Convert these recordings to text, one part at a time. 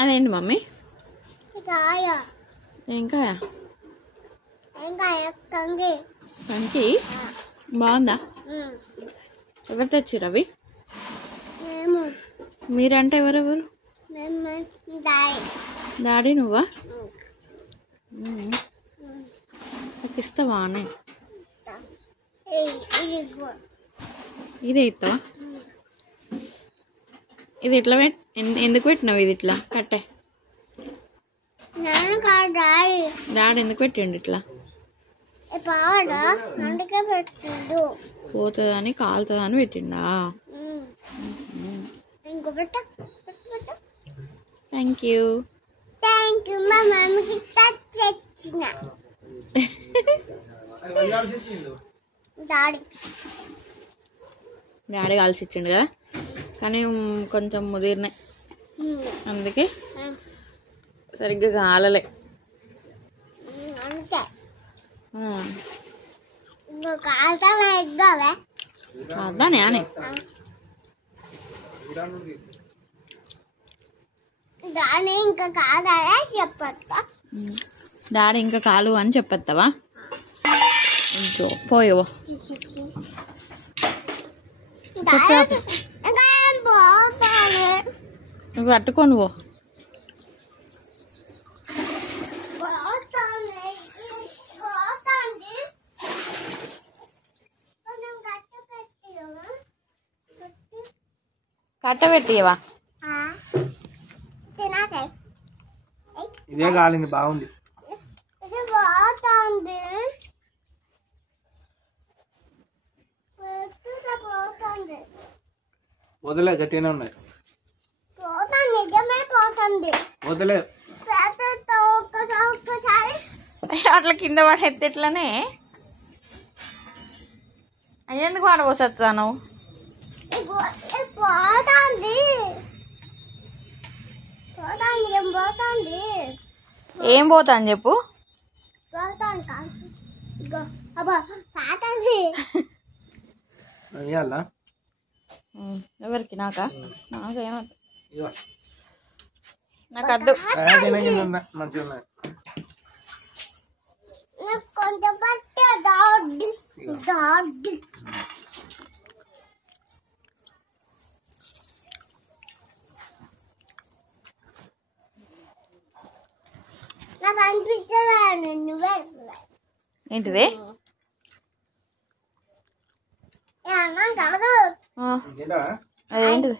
అదేంటి మమ్మీ? ఏం కాయ? కంకి బాగుందా? ఎవరు తెచ్చిర్రు అవి? మీరంటే ఎవరెవరు? డాడీ నువ్వా? నాకు ఇస్తావా అని? ఇదే ఇస్తావా? ఇది ఇట్లా ఎందుకు పెట్టినావు? ఇది ఇట్లా కట్టే. డాడీ ఎందుకు పెట్టిండు ఇట్లా? పోతుందని కాలుతుందని పెట్టిండా? Thank you. మా మమ్మీకి తెచ్చిన డాడీ కాల్చి ఇచ్చిండు కదా, కానీ కొంచెం ముదిరినాయి, అందుకే సరిగ్గా కాలలే. కాదానే అని డాడీ ఇంకా కాదా చెప్పొద్దా? డాడీ ఇంకా కాలు అని చెప్పేస్తావా? పోయవో నువ్వు కట్టుకో. నువ్వు కట్టబెట్టివా? ఇదే కాలింది, బాగుంది. వదిలే, గట్టిగానే ఉన్నాయి. వదిలే, అట్లా కింద పడి ఎత్తేట్లనే అయ్యేందుకు పడబోసేస్తాను. ఏం పోతా అని చెప్పు. ఎవరికి? నాకా? నాకేమవుతుంది? నాకు వద్దు. ఏంటిది? అదేంటిది?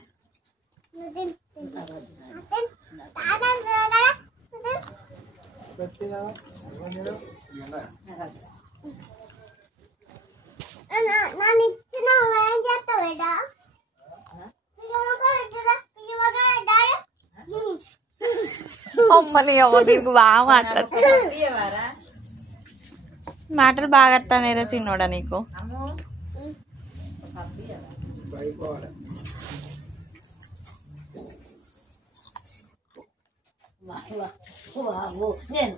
అమ్మని దీనికి బాగా మాటలు బాగా వస్తానేరా చిన్నోడా నీకు? నేను